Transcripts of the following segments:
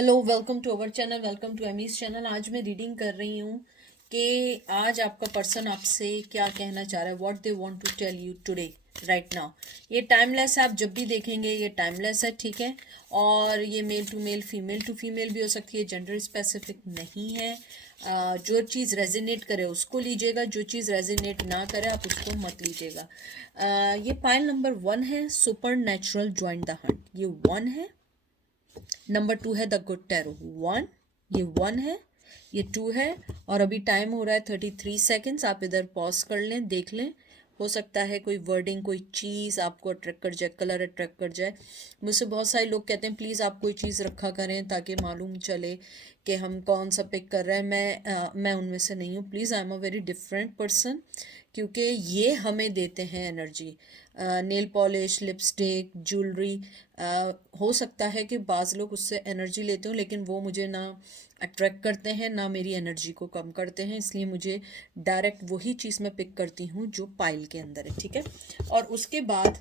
Hello, welcome to our channel, welcome to Amy's channel. आज मैं reading कर रही हूँ कि आज आपका पर्सन आपसे क्या कहना चाह रहा है, what they want to tell you today right now. ये टाइमलेस है, आप जब भी देखेंगे ये टाइमलेस है, ठीक है। और ये male to male, female to female भी हो सकती है, जेंडर स्पेसिफिक नहीं है। जो चीज़ रेजिनेट करे उसको लीजिएगा, जो चीज़ रेजिनेट ना करे आप उसको मत लीजिएगा। ये पाइल नंबर 1 है, super natural join the Hunt, ये 1 है। नंबर 2 है द गुड टैरो, 1, ये 1 है, ये 2 है। और अभी टाइम हो रहा है 33 सेकेंड्स। आप इधर पॉज कर लें, देख लें, हो सकता है कोई वर्डिंग, कोई चीज़ आपको अट्रैक्ट कर जाए, कलर अट्रैक्ट कर जाए। मुझसे बहुत सारे लोग कहते हैं प्लीज़ आप कोई चीज़ रखा करें ताकि मालूम चले कि हम कौन सा पिक कर रहे हैं। मैं उनमें से नहीं हूँ। Please, I am a very different person, क्योंकि ये हमें देते हैं energy. Nail polish, lipstick, jewellery, हो सकता है कि बाज़ लोग उससे एनर्जी लेते हो, लेकिन वो मुझे ना अट्रैक्ट करते हैं ना मेरी एनर्जी को कम करते हैं। इसलिए मुझे डायरेक्ट वही चीज़ मैं पिक करती हूँ जो पाइल के अंदर है, ठीक है। और उसके बाद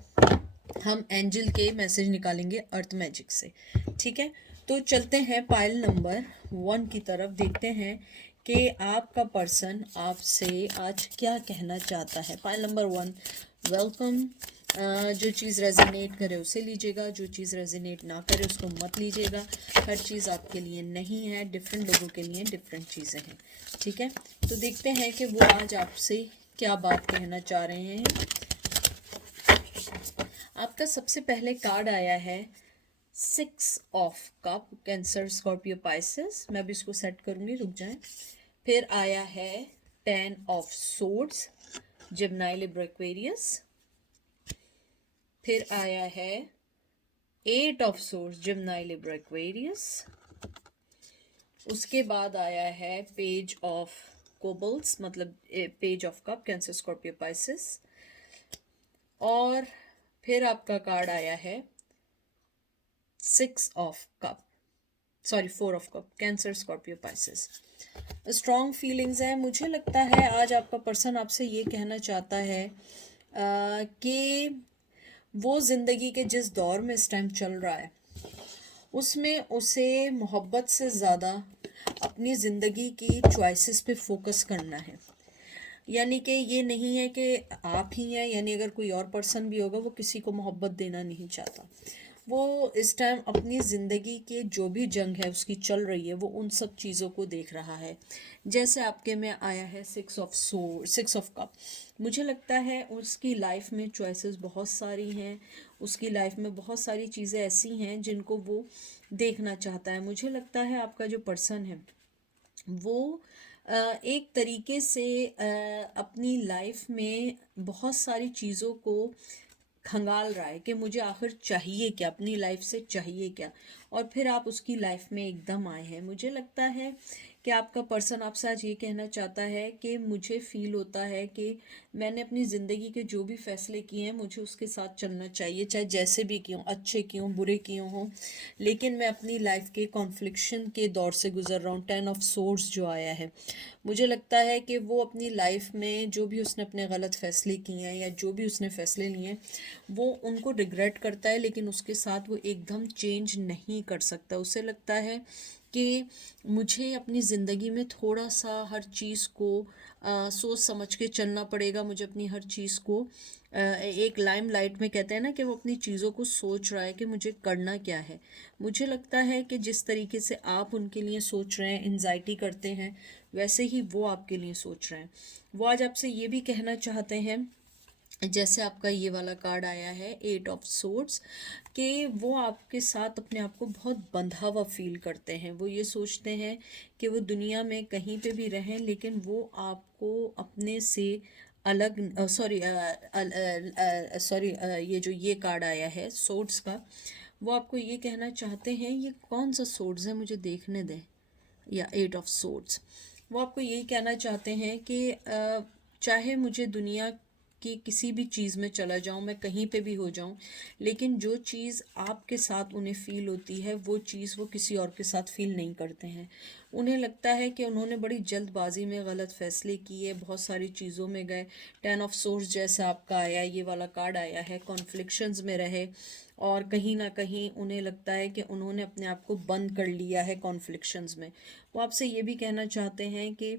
हम एंजल के मैसेज निकालेंगे अर्थ मैजिक से, ठीक है। तो चलते हैं पाइल नंबर 1 की तरफ, देखते हैं कि आपका पर्सन आपसे आज क्या कहना चाहता है। Pile number 1, welcome. जो चीज़ रेजोनेट करे उसे लीजिएगा, जो चीज़ रेजोनेट ना करे उसको मत लीजिएगा। हर चीज़ आपके लिए नहीं है, डिफरेंट लोगों के लिए डिफरेंट चीज़ें हैं, ठीक है। तो देखते हैं कि वो आज आपसे क्या बात कहना चाह रहे हैं। आपका सबसे पहले कार्ड आया है 6 of cup, cancer, Scorpio, Pisces. मैं भी इसको सेट करूंगी, रुक जाएं। फिर आया है 10 of swords, Gemini, Libra, Aquarius. फिर आया है 8 of swords, Gemini, Libra, Aquarius. उसके बाद आया है पेज ऑफ कोबल्स, मतलब page of cup, cancer, Scorpio, Pisces. और फिर आपका कार्ड आया है 6 of cup, sorry 4 of cup, cancer, Scorpio, Pisces. Strong feelings है। मुझे लगता है आज आपका पर्सन आपसे ये कहना चाहता है कि वो ज़िंदगी के जिस दौर में इस टाइम चल रहा है उसमें उसे मोहब्बत से ज़्यादा अपनी ज़िंदगी की चॉइसेस पे फोकस करना है। यानी कि ये नहीं है कि आप ही हैं, यानी अगर कोई और पर्सन भी होगा वो किसी को मोहब्बत देना नहीं चाहता। वो इस टाइम अपनी ज़िंदगी के जो भी जंग है उसकी चल रही है, वो उन सब चीज़ों को देख रहा है। जैसे आपके में आया है 6 ऑफ कप। मुझे लगता है उसकी लाइफ में चॉइसेस बहुत सारी हैं, उसकी लाइफ में बहुत सारी चीज़ें ऐसी हैं जिनको वो देखना चाहता है। मुझे लगता है आपका जो पर्सन है वो एक तरीके से अपनी लाइफ में बहुत सारी चीज़ों को खंगाल रहा है कि मुझे आखिर चाहिए क्या, अपनी लाइफ से चाहिए क्या। और फिर आप उसकी लाइफ में एकदम आए हैं। मुझे लगता है कि आपका पर्सन आपसे आज ये कहना चाहता है कि मुझे फील होता है कि मैंने अपनी ज़िंदगी के जो भी फैसले किए हैं मुझे उसके साथ चलना चाहिए, चाहे जैसे भी क्यों, अच्छे क्यों बुरे क्यों हों। लेकिन मैं अपनी लाइफ के कॉन्फ्लिक्शन के दौर से गुजर रहा हूँ। 10 ऑफ सोर्ड्स जो आया है, मुझे लगता है कि वो अपनी लाइफ में जो भी उसने अपने गलत फैसले किए हैं या जो भी उसने फैसले लिए हैं वो उनको रिग्रेट करता है, लेकिन उसके साथ वो एकदम चेंज नहीं कर सकता। उसे लगता है कि मुझे अपनी ज़िंदगी में थोड़ा सा हर चीज़ को सोच समझ के चलना पड़ेगा। मुझे अपनी हर चीज़ को एक लाइम लाइट में कहते हैं ना कि वो अपनी चीज़ों को सोच रहा है कि मुझे करना क्या है। मुझे लगता है कि जिस तरीके से आप उनके लिए सोच रहे हैं, एंजाइटी करते हैं, वैसे ही वो आपके लिए सोच रहे हैं। वो आज आपसे ये भी कहना चाहते हैं, जैसे आपका ये वाला कार्ड आया है 8 ऑफ सोर्ड्स, कि वो आपके साथ अपने आप को बहुत बंधा हुआ फील करते हैं। वो ये सोचते हैं कि वो दुनिया में कहीं पे भी रहें लेकिन वो आपको अपने से अलग, सॉरी, ये जो ये कार्ड आया है सोर्ड्स का, वो आपको ये कहना चाहते हैं, ये कौन सा सोर्ड्स है मुझे देखने दें, या 8 ऑफ सोर्ड्स। वो आपको यही कहना चाहते हैं कि चाहे मुझे दुनिया की किसी भी चीज़ में चला जाऊं, मैं कहीं पे भी हो जाऊं, लेकिन जो चीज़ आपके साथ उन्हें फ़ील होती है वो चीज़ वो किसी और के साथ फ़ील नहीं करते हैं। उन्हें लगता है कि उन्होंने बड़ी जल्दबाजी में गलत फ़ैसले किए, बहुत सारी चीज़ों में गए। 10 ऑफ सोर्स जैसे आपका आया, ये वाला कार्ड आया है, कॉन्फ्लिक्शंस में रहे और कहीं ना कहीं उन्हें लगता है कि उन्होंने अपने आप को बंद कर लिया है कॉन्फ्लिक्शंस में। वो आपसे ये भी कहना चाहते हैं कि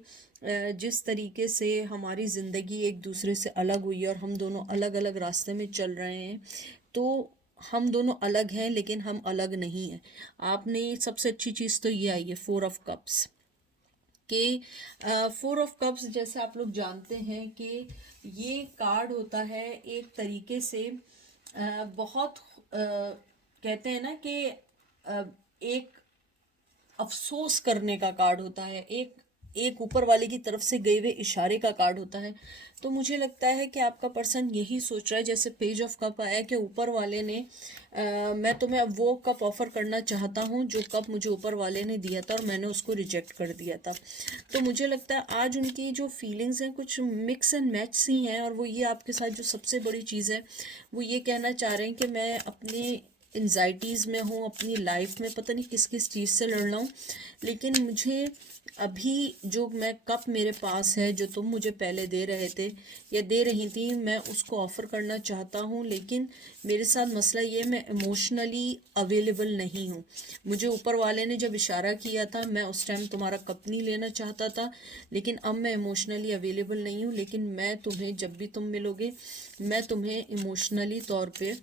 जिस तरीके से हमारी ज़िंदगी एक दूसरे से अलग हुई है और हम दोनों अलग अलग रास्ते में चल रहे हैं, तो हम दोनों अलग हैं लेकिन हम अलग नहीं हैं। आपने सबसे अच्छी चीज़ तो ये आई है 4 ऑफ कप्स के। 4 ऑफ कप्स जैसे आप लोग जानते हैं कि ये कार्ड होता है एक तरीके से बहुत कहते हैं ना कि एक अफसोस करने का कार्ड होता है, एक एक ऊपर वाले की तरफ से गए हुए इशारे का कार्ड होता है। तो मुझे लगता है कि आपका पर्सन यही सोच रहा है, जैसे पेज ऑफ कप आया कि ऊपर वाले ने मैं तुम्हें अब वो कप ऑफर करना चाहता हूँ जो कप मुझे ऊपर वाले ने दिया था और मैंने उसको रिजेक्ट कर दिया था। तो मुझे लगता है आज उनकी जो फीलिंग्स हैं कुछ मिक्स एंड मैच सी हैं, और वो ये आपके साथ जो सबसे बड़ी चीज़ है वो ये कहना चाह रहे हैं कि मैं अपनी एनजाइटीज़ में हूँ, अपनी लाइफ में पता नहीं किस किस चीज़ से लड़ रहा हूँ, लेकिन मुझे अभी जो मैं कप मेरे पास है जो तुम मुझे पहले दे रहे थे या दे रही थी, मैं उसको ऑफ़र करना चाहता हूँ। लेकिन मेरे साथ मसला ये, मैं इमोशनली अवेलेबल नहीं हूँ। मुझे ऊपर वाले ने जब इशारा किया था मैं उस टाइम तुम्हारा कप नहीं लेना चाहता था, लेकिन अब मैं इमोशनली अवेलेबल नहीं हूँ। लेकिन मैं तुम्हें जब भी तुम मिलोगे मैं तुम्हें इमोशनली तौर पे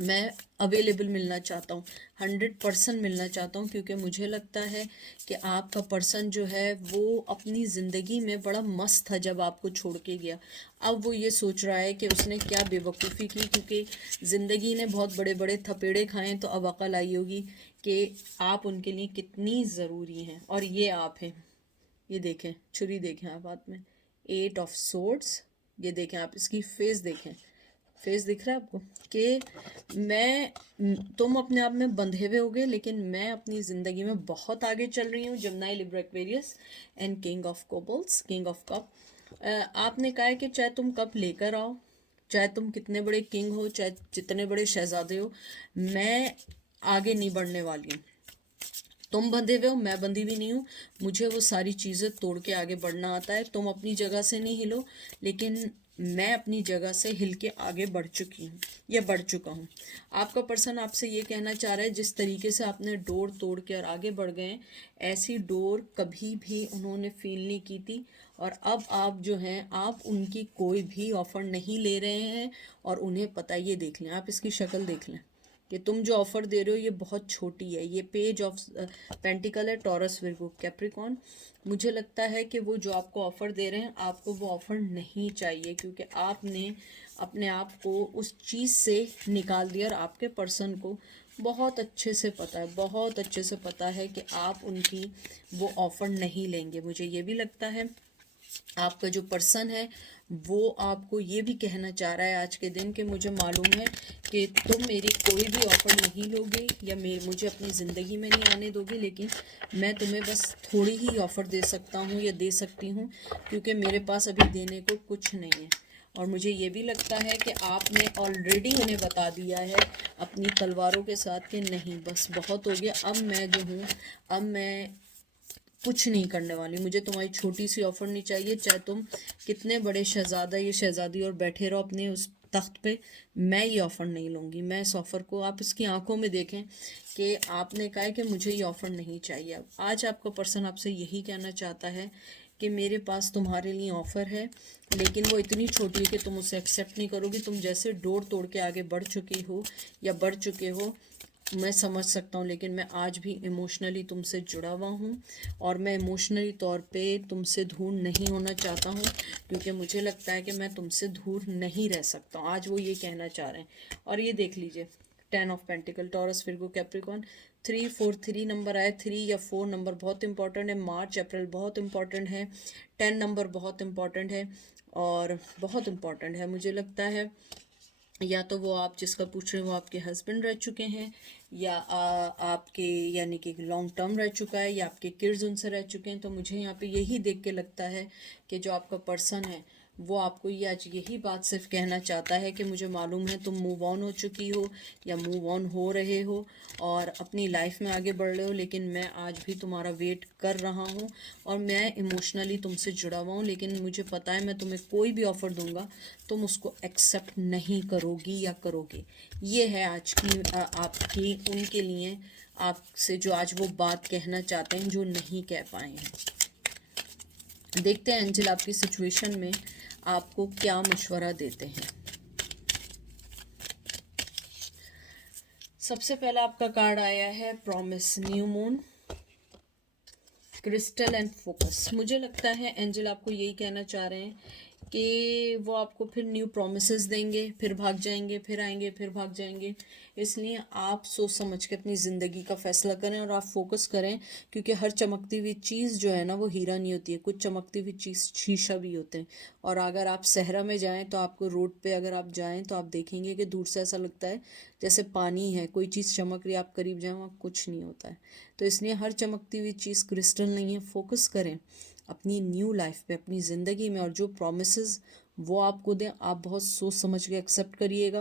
मैं अवेलेबल मिलना चाहता हूँ, 100% मिलना चाहता हूँ, क्योंकि मुझे लगता है कि आपका पर्सन जो है वो अपनी ज़िंदगी में बड़ा मस्त था जब आपको छोड़ के गया। अब वो ये सोच रहा है कि उसने क्या बेवकूफ़ी की, क्योंकि ज़िंदगी ने बहुत बड़े बड़े थपेड़े खाए, तो अब अकल आई होगी कि आप उनके लिए कितनी ज़रूरी हैं। और ये आप हैं, ये देखें छुरी देखें आप हाथ में, 8 ऑफ सोर्ड्स, ये देखें आप इसकी फेस देखें, फेस दिख रहा है आपको कि तुम अपने आप में बंधे हुए होगे, लेकिन मैं अपनी ज़िंदगी में बहुत आगे चल रही हूँ। जमनाई, Libra, Aquarius and king of cobbles, king of cup. आपने कहा है कि चाहे तुम कप लेकर आओ, चाहे तुम कितने बड़े किंग हो, चाहे जितने बड़े शहजादे हो, मैं आगे नहीं बढ़ने वाली हूँ। तुम बंधे हुए हो, मैं बंधी भी नहीं हूँ। मुझे वो सारी चीज़ें तोड़ के आगे बढ़ना आता है। तुम अपनी जगह से नहीं हिलो, लेकिन मैं अपनी जगह से हिल के आगे बढ़ चुकी हूँ या बढ़ चुका हूँ। आपका पर्सन आपसे ये कहना चाह रहा है, जिस तरीके से आपने डोर तोड़ के और आगे बढ़ गए, ऐसी डोर कभी भी उन्होंने फील नहीं की थी। और अब आप जो हैं, आप उनकी कोई भी ऑफ़र नहीं ले रहे हैं और उन्हें पता है। ये देख लें, आप इसकी शक्ल देख लें कि तुम जो ऑफ़र दे रहे हो ये बहुत छोटी है। ये पेज ऑफ पेंटिकल है, टॉरस, विर्गो, कैप्रिकॉन। मुझे लगता है कि वो जो आपको ऑफ़र दे रहे हैं, आपको वो ऑफ़र नहीं चाहिए, क्योंकि आपने अपने आप को उस चीज़ से निकाल दिया। और आपके पर्सन को बहुत अच्छे से पता है, बहुत अच्छे से पता है कि आप उनकी वो ऑफ़र नहीं लेंगे। मुझे ये भी लगता है आपका जो पर्सन है वो आपको ये भी कहना चाह रहा है आज के दिन कि मुझे मालूम है कि तुम मेरी कोई भी ऑफ़र नहीं लोगे या मुझे अपनी ज़िंदगी में नहीं आने दोगे, लेकिन मैं तुम्हें बस थोड़ी ही ऑफ़र दे सकता हूँ या दे सकती हूँ, क्योंकि मेरे पास अभी देने को कुछ नहीं है। और मुझे ये भी लगता है कि आपने ऑलरेडी उन्हें बता दिया है अपनी तलवारों के साथ कि नहीं, बस बहुत हो गया, अब मैं जो हूँ, अब मैं कुछ नहीं करने वाली। मुझे तुम्हारी छोटी सी ऑफ़र नहीं चाहिए, चाहे तुम कितने बड़े शहज़ादा या शहज़ादी और बैठे रहो अपने उस तख्त पे, मैं ये ऑफ़र नहीं लूँगी। मैं इस ऑफ़र को, आप इसकी आंखों में देखें कि आपने कहा है कि मुझे ये ऑफ़र नहीं चाहिए। अब आज आपका पर्सन आपसे यही कहना चाहता है कि मेरे पास तुम्हारे लिए ऑफ़र है, लेकिन वो इतनी छोटी है कि तुम उसे एक्सेप्ट नहीं करोगी। तुम जैसे डोर तोड़ के आगे बढ़ चुकी हो या बढ़ चुके हो, मैं समझ सकता हूँ, लेकिन मैं आज भी इमोशनली तुमसे जुड़ा हुआ हूँ और मैं इमोशनली तौर पे तुमसे दूर नहीं होना चाहता हूँ, क्योंकि मुझे लगता है कि मैं तुमसे दूर नहीं रह सकता हूँ। आज वो ये कहना चाह रहे हैं। और ये देख लीजिए, 10 of pentacle, Taurus, Virgo, Capricorn, 3 number आए। 3 या 4 नंबर बहुत इंपॉर्टेंट है। मार्च अप्रैल बहुत इंपॉर्टेंट है। 10 नंबर बहुत इंपॉर्टेंट है और बहुत इंपॉर्टेंट है। मुझे लगता है या तो वो आप जिसका पूछ रहे हैं वो आपके हस्बैंड रह चुके हैं, या आपके यानी कि लॉन्ग टर्म रह चुका है, या आपके किड्स उनसे रह चुके हैं। तो मुझे यहाँ पे यही देख के लगता है कि जो आपका पर्सन है वो आपको ये आज यही बात सिर्फ कहना चाहता है कि मुझे मालूम है तुम मूव ऑन हो चुकी हो या मूव ऑन हो रहे हो और अपनी लाइफ में आगे बढ़ रहे हो, लेकिन मैं आज भी तुम्हारा वेट कर रहा हूँ और मैं इमोशनली तुमसे जुड़ा हुआ हूँ, लेकिन मुझे पता है मैं तुम्हें कोई भी ऑफ़र दूंगा तुम उसको एक्सेप्ट नहीं करोगी या करोगे। ये है आज की आपकी उनके लिए आपसे जो आज वो बात कहना चाहते हैं जो नहीं कह पाए हैं। देखते हैं एंजल आपकी सिचुएशन में आपको क्या मशवरा देते हैं। सबसे पहला आपका कार्ड आया है promise, new moon, crystal and focus. मुझे लगता है एंजल आपको यही कहना चाह रहे हैं कि वो आपको फिर न्यू प्रोमिसेस देंगे, फिर भाग जाएंगे, फिर आएंगे, फिर भाग जाएंगे। इसलिए आप सोच समझ के अपनी ज़िंदगी का फैसला करें और आप फोकस करें, क्योंकि हर चमकती हुई चीज़ जो है ना वो हीरा नहीं होती है, कुछ चमकती हुई चीज़ शीशा भी होते हैं। और अगर आप सहरा में जाएं तो आपको रोड पे अगर आप जाएं तो आप देखेंगे कि दूर से ऐसा लगता है जैसे पानी है, कोई चीज़ चमक रही है, आप करीब जाएं वहाँ कुछ नहीं होता है। तो इसलिए हर चमकती हुई चीज़ क्रिस्टल नहीं है। फोकस करें अपनी न्यू लाइफ पे, अपनी ज़िंदगी में, और जो प्रॉमिसेस वो आपको दें आप बहुत सोच समझ के एक्सेप्ट करिएगा,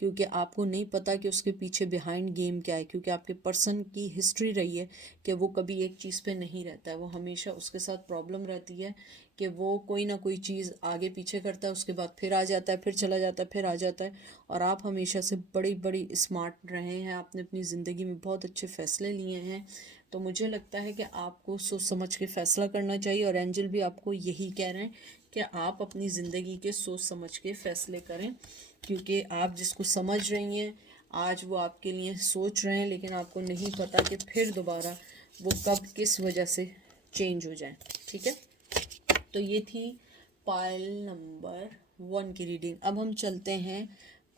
क्योंकि आपको नहीं पता कि उसके पीछे बिहाइंड गेम क्या है। क्योंकि आपके पर्सन की हिस्ट्री रही है कि वो कभी एक चीज़ पे नहीं रहता है, वो हमेशा उसके साथ प्रॉब्लम रहती है कि वो कोई ना कोई चीज़ आगे पीछे करता है, उसके बाद फिर आ जाता है, फिर चला जाता है, फिर आ जाता है। और आप हमेशा से बड़ी बड़ी स्मार्ट रहे हैं, आपने अपनी ज़िंदगी में बहुत अच्छे फ़ैसले लिए हैं। तो मुझे लगता है कि आपको सोच समझ के फ़ैसला करना चाहिए, और एंजल भी आपको यही कह रहे हैं कि आप अपनी ज़िंदगी के सोच समझ के फ़ैसले करें, क्योंकि आप जिसको समझ रही हैं आज वो आपके लिए सोच रहे हैं, लेकिन आपको नहीं पता कि फिर दोबारा वो कब किस वजह से चेंज हो जाए। ठीक है, तो ये थी पायल नंबर 1 की रीडिंग। अब हम चलते हैं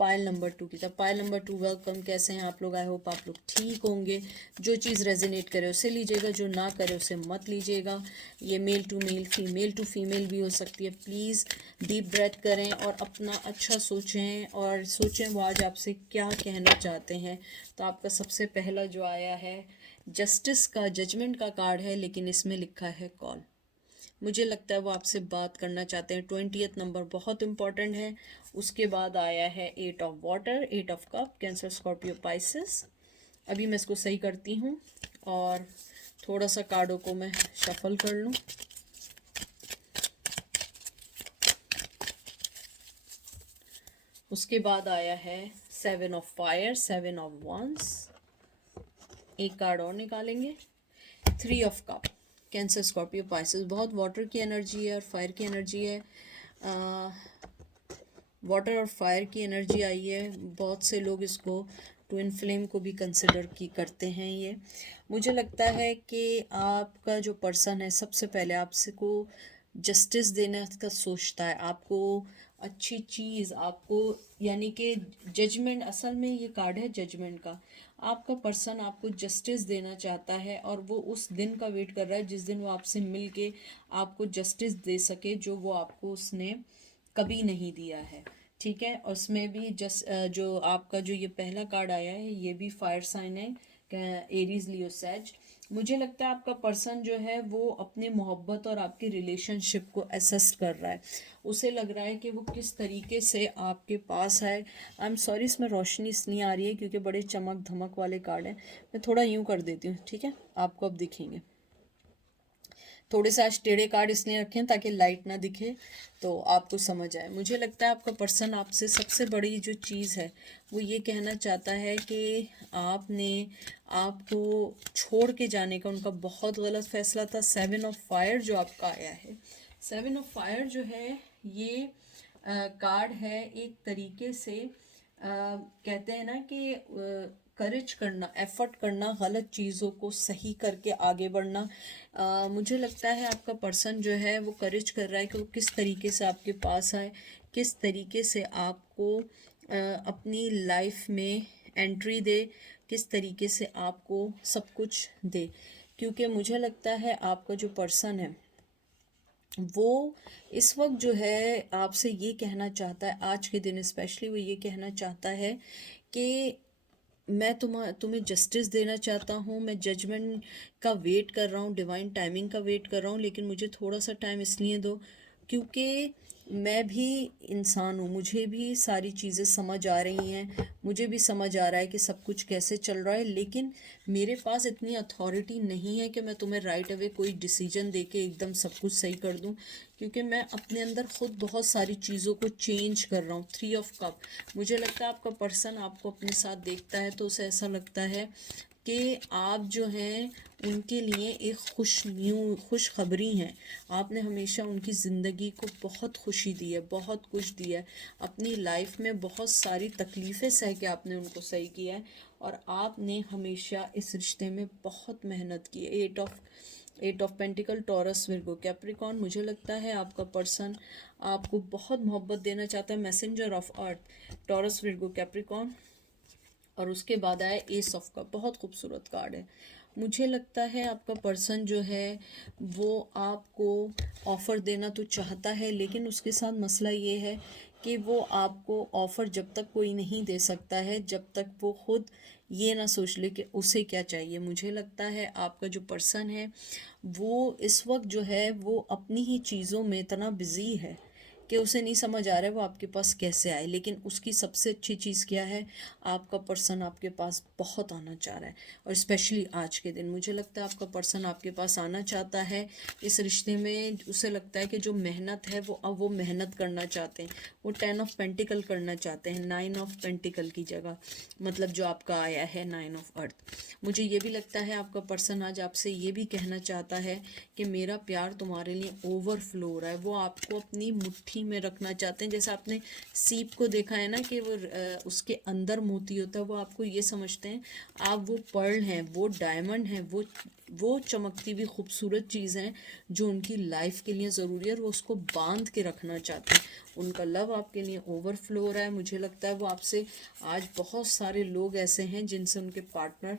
पायल नंबर 2 की तरफ। पायल नंबर 2, वेलकम, कैसे हैं आप लोग? आई होप आप लोग ठीक होंगे। जो चीज़ रेजोनेट करे उसे लीजिएगा, जो ना करे उसे मत लीजिएगा। ये male to male, female to female भी हो सकती है। प्लीज़ डीप ब्रेथ करें और अपना अच्छा सोचें, और सोचें वो आज आपसे क्या कहना चाहते हैं। तो आपका सबसे पहला जो आया है जस्टिस का, जजमेंट का कार्ड है, लेकिन इसमें लिखा है कॉल। मुझे लगता है वो आपसे बात करना चाहते हैं। 20th नंबर बहुत इंपॉर्टेंट है। उसके बाद आया है 8 of water, 8 of cup, cancer, Scorpio, Pisces. अभी मैं इसको सही करती हूँ और थोड़ा सा कार्डों को मैं शफल कर लूँ। उसके बाद आया है 7 ऑफ फायर, 7 ऑफ वंस। एक कार्ड और निकालेंगे, 3 of cup, cancer, Scorpio, Pisces. बहुत वाटर की एनर्जी है और फायर की एनर्जी है। वाटर और फायर की एनर्जी आई है। बहुत से लोग इसको ट्विन फ्लेम को भी कंसिडर की करते हैं। ये मुझे लगता है कि आपका जो पर्सन है सबसे पहले आपसे को जस्टिस देने का सोचता है, आपको अच्छी चीज़, आपको यानी कि जजमेंट, असल में ये कार्ड है जजमेंट का। आपका पर्सन आपको जस्टिस देना चाहता है और वो उस दिन का वेट कर रहा है जिस दिन वो आपसे मिल के आपको जस्टिस दे सके, जो वो आपको उसने कभी नहीं दिया है। ठीक है, और उसमें भी जो आपका जो ये पहला कार्ड आया है ये भी फायर साइन है, एरीज, लियो, सैज। मुझे लगता है आपका पर्सन जो है वो अपने मोहब्बत और आपकी रिलेशनशिप को असेस कर रहा है। उसे लग रहा है कि वो किस तरीके से आपके पास है। आई एम सॉरी, इसमें रोशनी इसलिए आ रही है क्योंकि बड़े चमक धमक वाले कार्ड हैं। मैं थोड़ा यूँ कर देती हूँ, ठीक है, आपको अब दिखेंगे। थोड़े से आज टेढ़े कार्ड इसलिए रखे हैं ताकि लाइट ना दिखे तो आपको समझ आए। मुझे लगता है आपका पर्सन आपसे सबसे बड़ी जो चीज़ है वो ये कहना चाहता है कि आपने आपको छोड़ के जाने का उनका बहुत गलत फैसला था। 7 ऑफ फायर जो आपका आया है, 7 ऑफ फायर जो है ये कार्ड है एक तरीके से कहते हैं ना कि करेज करना, एफर्ट करना, गलत चीज़ों को सही करके आगे बढ़ना। मुझे लगता है आपका पर्सन जो है वो करेज कर रहा है कि वो किस तरीके से आपके पास आए, किस तरीके से आपको अपनी लाइफ में एंट्री दे, किस तरीके से आपको सब कुछ दे। क्योंकि मुझे लगता है आपका जो पर्सन है वो इस वक्त जो है आपसे ये कहना चाहता है, आज के दिन स्पेशली वो ये कहना चाहता है कि मैं तुम्हें जस्टिस देना चाहता हूँ, मैं जजमेंट का वेट कर रहा हूँ, डिवाइन टाइमिंग का वेट कर रहा हूँ, लेकिन मुझे थोड़ा सा टाइम इसलिए दो क्योंकि मैं भी इंसान हूँ, मुझे भी सारी चीज़ें समझ आ रही हैं, मुझे भी समझ आ रहा है कि सब कुछ कैसे चल रहा है, लेकिन मेरे पास इतनी अथॉरिटी नहीं है कि मैं तुम्हें राइट अवे कोई डिसीजन दे के एकदम सब कुछ सही कर दूँ, क्योंकि मैं अपने अंदर खुद बहुत सारी चीज़ों को चेंज कर रहा हूँ। 3 ऑफ कप, मुझे लगता है आपका पर्सन आपको अपने साथ देखता है तो उसे ऐसा लगता है कि आप जो हैं उनके लिए एक खुशखबरी हैं। आपने हमेशा उनकी ज़िंदगी को बहुत खुशी दी है, बहुत कुछ दिया है, अपनी लाइफ में बहुत सारी तकलीफ़ें सह के आपने उनको सही किया है, और आपने हमेशा इस रिश्ते में बहुत मेहनत की है। Eight of pentacle, Taurus, Virgo, Capricorn, मुझे लगता है आपका पर्सन आपको बहुत मोहब्बत देना चाहता है। Messenger of earth, taurus, Virgo, Capricorn, और उसके बाद आया एस ऑफ कप, बहुत खूबसूरत कार्ड है। मुझे लगता है आपका पर्सन जो है वो आपको ऑफ़र देना तो चाहता है, लेकिन उसके साथ मसला ये है कि वो आपको ऑफ़र जब तक कोई नहीं दे सकता है जब तक वो खुद ये ना सोच ले कि उसे क्या चाहिए। मुझे लगता है आपका जो पर्सन है वो इस वक्त जो है वो अपनी ही चीज़ों में इतना बिज़ी है कि उसे नहीं समझ आ रहा है वो आपके पास कैसे आए, लेकिन उसकी सबसे अच्छी चीज़ क्या है, आपका पर्सन आपके पास बहुत आना चाह रहा है, और स्पेशली आज के दिन मुझे लगता है आपका पर्सन आपके पास आना चाहता है। इस रिश्ते में उसे लगता है कि जो मेहनत है वो अब वो मेहनत करना चाहते हैं, वो 10 ऑफ पेंटिकल करना चाहते हैं 9 ऑफ पेंटिकल की जगह, मतलब जो आपका आया है 9 ऑफ अर्थ। मुझे ये भी लगता है आपका पर्सन आज आपसे ये भी कहना चाहता है कि मेरा प्यार तुम्हारे लिए ओवरफ्लो हो रहा है। वो आपको अपनी मुट्ठी में रखना चाहते हैं, जैसे आपने सीप को देखा है ना कि वो उसके अंदर मोती होता है, वो आपको ये समझते हैं आप वो पर्ल हैं, वो डायमंड हैं, वो चमकती हुई खूबसूरत चीज़ हैं जो उनकी लाइफ के लिए ज़रूरी है, और वो उसको बांध के रखना चाहते हैं। उनका लव आपके लिए ओवरफ्लो हो रहा है। मुझे लगता है वो आपसे आज बहुत सारे लोग ऐसे हैं जिनसे उनके पार्टनर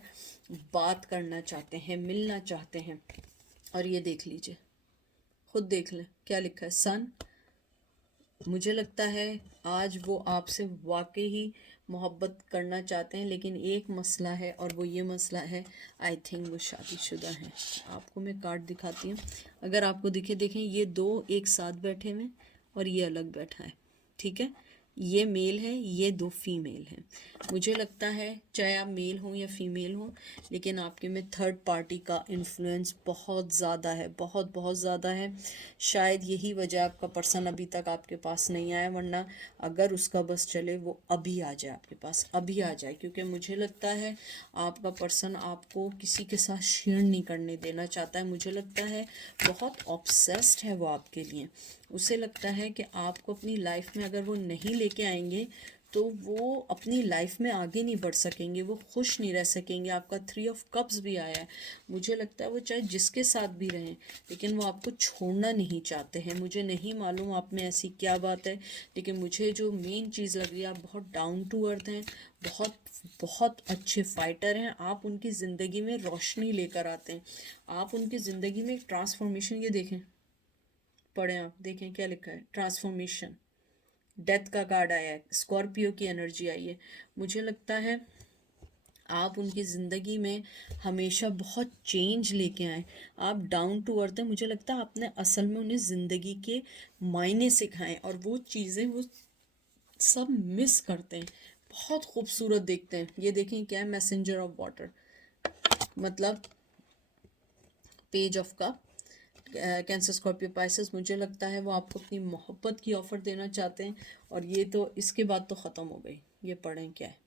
बात करना चाहते हैं, मिलना चाहते हैं। और ये देख लीजिए, खुद देख लें क्या लिखा है, सन। मुझे लगता है आज वो आपसे वाकई ही मोहब्बत करना चाहते हैं, लेकिन एक मसला है और वो ये मसला है, आई थिंक वो शादीशुदा है। आपको मैं कार्ड दिखाती हूँ, अगर आपको दिखे, देखें ये दो एक साथ बैठे हुए और ये अलग बैठा है, ठीक है, ये मेल है, ये दो फीमेल हैं। मुझे लगता है चाहे आप मेल हों या फीमेल हों, लेकिन आपके में थर्ड पार्टी का इन्फ्लुएंस बहुत ज़्यादा है, बहुत बहुत ज़्यादा है। शायद यही वजह आपका पर्सन अभी तक आपके पास नहीं आया, वरना अगर उसका बस चले वो अभी आ जाए आपके पास, अभी आ जाए, क्योंकि मुझे लगता है आपका पर्सन आपको किसी के साथ शेयर नहीं करने देना चाहता है। मुझे लगता है बहुत ऑब्सेस्ड है वो आपके लिए। उसे लगता है कि आपको अपनी लाइफ में अगर वो नहीं लेके आएंगे तो वो अपनी लाइफ में आगे नहीं बढ़ सकेंगे, वो खुश नहीं रह सकेंगे। आपका 3 ऑफ कप्स भी आया है। मुझे लगता है वो चाहे जिसके साथ भी रहें, लेकिन वो आपको छोड़ना नहीं चाहते हैं। मुझे नहीं मालूम आप में ऐसी क्या बात है, लेकिन मुझे जो मेन चीज़ लग रही है, आप बहुत डाउन टू अर्थ हैं, बहुत बहुत अच्छे फाइटर हैं। आप उनकी ज़िंदगी में रोशनी लेकर आते हैं, आप उनकी ज़िंदगी में एक ट्रांसफॉर्मेशन, ये देखें, पढ़ें आप, देखें क्या लिखा है, ट्रांसफॉर्मेशन। डेथ का कार्ड आया है, स्कॉर्पियो की एनर्जी आई है। मुझे लगता है आप उनकी ज़िंदगी में हमेशा बहुत चेंज लेके आए। आप डाउन टू अर्थ हैं। मुझे लगता है आपने असल में उन्हें ज़िंदगी के मायने सिखाए, और वो चीज़ें वो सब मिस करते हैं। बहुत खूबसूरत देखते हैं। ये देखें क्या है, मैसेंजर ऑफ वाटर, मतलब page of cup, cancer, Scorpio, Pisces. मुझे लगता है वो आपको अपनी मोहब्बत की ऑफ़र देना चाहते हैं, और ये तो इसके बाद तो ख़त्म हो गई। ये पढ़ें क्या है,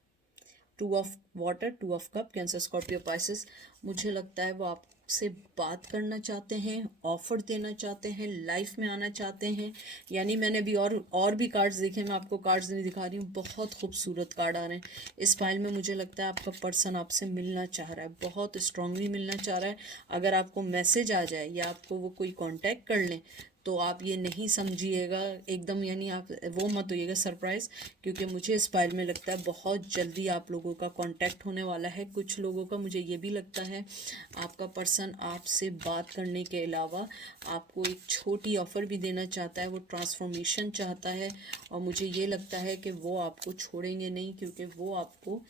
2 of water, 2 of cup, cancer, Scorpio, Pisces. मुझे लगता है वो आपसे बात करना चाहते हैं, ऑफ़र देना चाहते हैं, लाइफ में आना चाहते हैं। यानी मैंने भी और भी कार्ड्स देखे, मैं आपको कार्ड्स नहीं दिखा रही हूँ, बहुत खूबसूरत कार्ड आ रहे हैं इस फाइल में। मुझे लगता है आपका पर्सन आपसे मिलना चाह रहा है, बहुत स्ट्रांगली मिलना चाह रहा है। अगर आपको मैसेज आ जाए या आपको वो कोई कांटेक्ट कर लें तो आप ये नहीं समझिएगा एकदम, यानी आप वो मत होइएगा सरप्राइज़, क्योंकि मुझे इस फाइल में लगता है बहुत जल्दी आप लोगों का कांटेक्ट होने वाला है। कुछ लोगों का मुझे ये भी लगता है आपका पर्सन आपसे बात करने के अलावा आपको एक छोटी ऑफ़र भी देना चाहता है, वो ट्रांसफॉर्मेशन चाहता है, और मुझे ये लगता है कि वो आपको छोड़ेंगे नहीं, क्योंकि वो आपको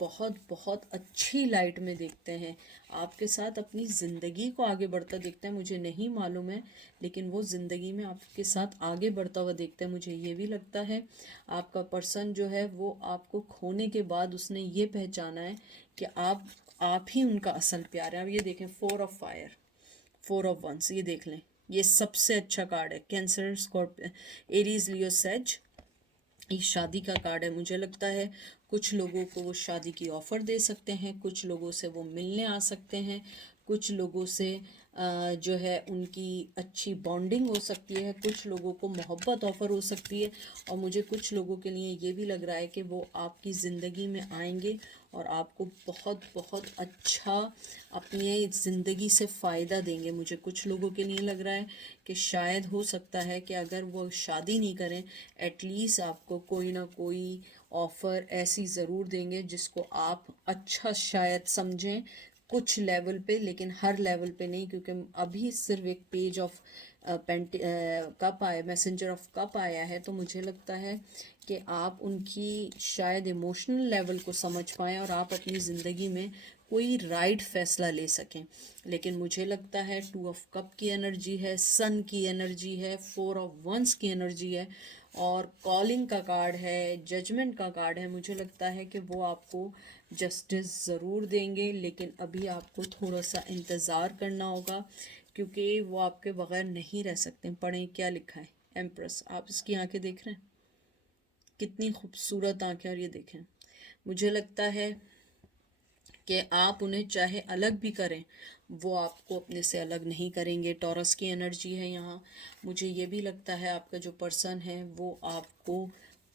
बहुत बहुत अच्छी लाइट में देखते हैं, आपके साथ अपनी ज़िंदगी को आगे बढ़ता देखते हैं। मुझे नहीं मालूम है, लेकिन वो ज़िंदगी में आपके साथ आगे बढ़ता हुआ देखते हैं। मुझे ये भी लगता है आपका पर्सन जो है वो आपको खोने के बाद उसने ये पहचाना है कि आप ही उनका असल प्यार है। अब ये देखें, 4 ऑफ फायर, 4 ऑफ वंस, ये देख लें, ये सबसे अच्छा कार्ड है। कैंसर, स्कॉर्पियो, एरीज, लियो, सेज, ये शादी का कार्ड है। मुझे लगता है कुछ लोगों को वो शादी की ऑफ़र दे सकते हैं, कुछ लोगों से वो मिलने आ सकते हैं, कुछ लोगों से जो है उनकी अच्छी बॉन्डिंग हो सकती है, कुछ लोगों को मोहब्बत ऑफ़र हो सकती है। और मुझे कुछ लोगों के लिए ये भी लग रहा है कि वो आपकी ज़िंदगी में आएंगे और आपको बहुत बहुत अच्छा अपनी ज़िंदगी से फ़ायदा देंगे। मुझे कुछ लोगों के लिए लग रहा है कि शायद हो सकता है कि अगर वो शादी नहीं करें, एटलीस्ट आपको कोई ना कोई ऑफ़र ऐसी ज़रूर देंगे जिसको आप अच्छा शायद समझें कुछ लेवल पे, लेकिन हर लेवल पे नहीं। क्योंकि अभी सिर्फ एक पेज ऑफ कप आया, मैसेंजर ऑफ कप आया है, तो मुझे लगता है कि आप उनकी शायद इमोशनल लेवल को समझ पाएँ और आप अपनी ज़िंदगी में कोई राइट फैसला ले सकें। लेकिन मुझे लगता है 2 ऑफ कप की एनर्जी है, सन की एनर्जी है, 4 ऑफ वंस की एनर्जी है, और कॉलिंग का कार्ड है, जजमेंट का कार्ड है। मुझे लगता है कि वो आपको जस्टिस ज़रूर देंगे, लेकिन अभी आपको थोड़ा सा इंतज़ार करना होगा, क्योंकि वो आपके बगैर नहीं रह सकते। पढ़ें क्या लिखा है। एम्प्रेस, आप इसकी आंखें देख रहे हैं, कितनी खूबसूरत आंखें। और ये देखें, मुझे लगता है कि आप उन्हें चाहे अलग भी करें, वो आपको अपने से अलग नहीं करेंगे। टॉरस की एनर्जी है यहाँ। मुझे ये भी लगता है आपका जो पर्सन है वो आपको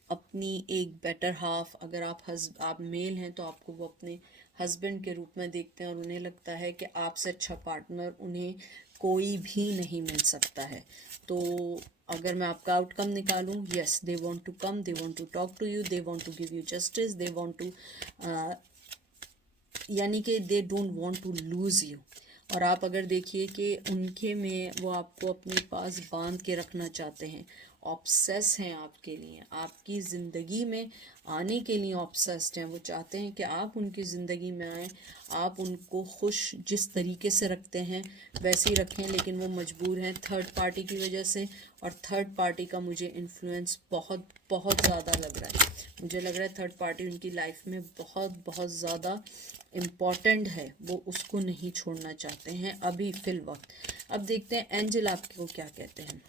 अपनी एक बेटर हाफ, अगर आप मेल हैं तो आपको वो अपने हस्बैंड के रूप में देखते हैं, और उन्हें लगता है कि आपसे अच्छा पार्टनर उन्हें कोई भी नहीं मिल सकता है। तो अगर मैं आपका आउटकम निकालूं, yes, they want to come, they want to talk to you, they want to give you justice, they want to, यानी कि they don't want to lose you. और आप अगर देखिए कि उनके में वो आपको अपने पास बांध के रखना चाहते हैं, ऑब्सेस हैं आपके लिए, आपकी ज़िंदगी में आने के लिए ऑब्सेस्ड हैं। वो चाहते हैं कि आप उनकी ज़िंदगी में आएँ, आप उनको खुश जिस तरीके से रखते हैं वैसे ही रखें, लेकिन वो मजबूर हैं थर्ड पार्टी की वजह से। और थर्ड पार्टी का मुझे इन्फ्लुएंस बहुत बहुत ज़्यादा लग रहा है। मुझे लग रहा है थर्ड पार्टी उनकी लाइफ में बहुत बहुत ज़्यादा इम्पॉर्टेंट है, वो उसको नहीं छोड़ना चाहते हैं अभी फ़िल वक्त। अब देखते हैं एंजल आपको क्या कहते हैं।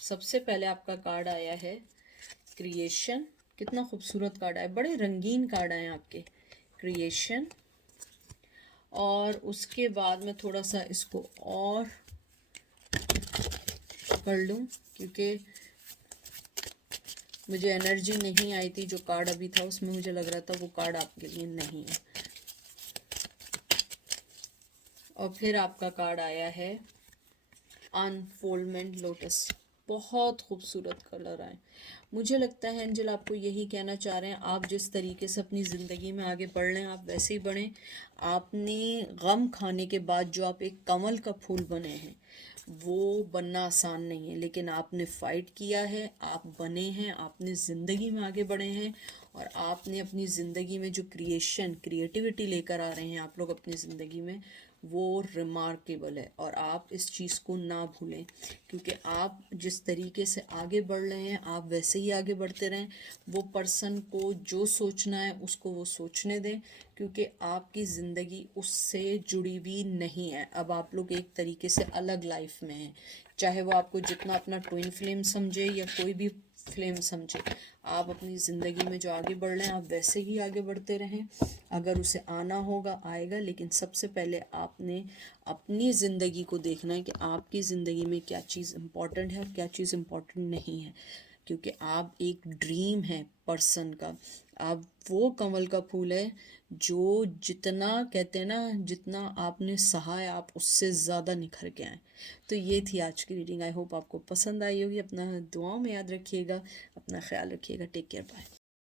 सबसे पहले आपका कार्ड आया है क्रिएशन। कितना खूबसूरत कार्ड आया, बड़े रंगीन कार्ड आए आपके, क्रिएशन। और उसके बाद मैं थोड़ा सा इसको और कर लूँ, क्योंकि मुझे एनर्जी नहीं आई थी। जो कार्ड अभी था उसमें मुझे लग रहा था वो कार्ड आपके लिए नहीं है। और फिर आपका कार्ड आया है अनफोल्डमेंट लोटस। बहुत खूबसूरत कलर आए। मुझे लगता है एंजल आपको यही कहना चाह रहे हैं, आप जिस तरीके से अपनी ज़िंदगी में आगे बढ़ रहे हैं आप वैसे ही बढ़ें। आपने गम खाने के बाद जो आप एक कमल का फूल बने हैं वो बनना आसान नहीं है, लेकिन आपने फ़ाइट किया है, आप बने हैं, आपने ज़िंदगी में आगे बढ़े हैं, और आपने अपनी ज़िंदगी में जो क्रिएटिविटी लेकर आ रहे हैं आप लोग अपनी ज़िंदगी में, वो रिमार्केबल है। और आप इस चीज़ को ना भूलें, क्योंकि आप जिस तरीके से आगे बढ़ रहे हैं आप वैसे ही आगे बढ़ते रहें। वो पर्सन को जो सोचना है उसको वो सोचने दें, क्योंकि आपकी ज़िंदगी उससे जुड़ी हुई नहीं है। अब आप लोग एक तरीके से अलग लाइफ में हैं, चाहे वो आपको जितना अपना ट्विन फ्लेम समझे या कोई भी फ्लेम समझे, आप अपनी ज़िंदगी में जो आगे बढ़ रहे हैं आप वैसे ही आगे बढ़ते रहें। अगर उसे आना होगा आएगा, लेकिन सबसे पहले आपने अपनी ज़िंदगी को देखना है कि आपकी ज़िंदगी में क्या चीज़ इम्पोर्टेंट है और क्या चीज़ इम्पोर्टेंट नहीं है। क्योंकि आप एक ड्रीम है पर्सन का, आप वो कमल का फूल है जो जितना कहते हैं ना, जितना आपने सहा है आप उससे ज़्यादा निखर के आए। तो ये थी आज की रीडिंग। आई होप आपको पसंद आई होगी। अपना दुआओं में याद रखिएगा, अपना ख्याल रखिएगा। Take care, bye.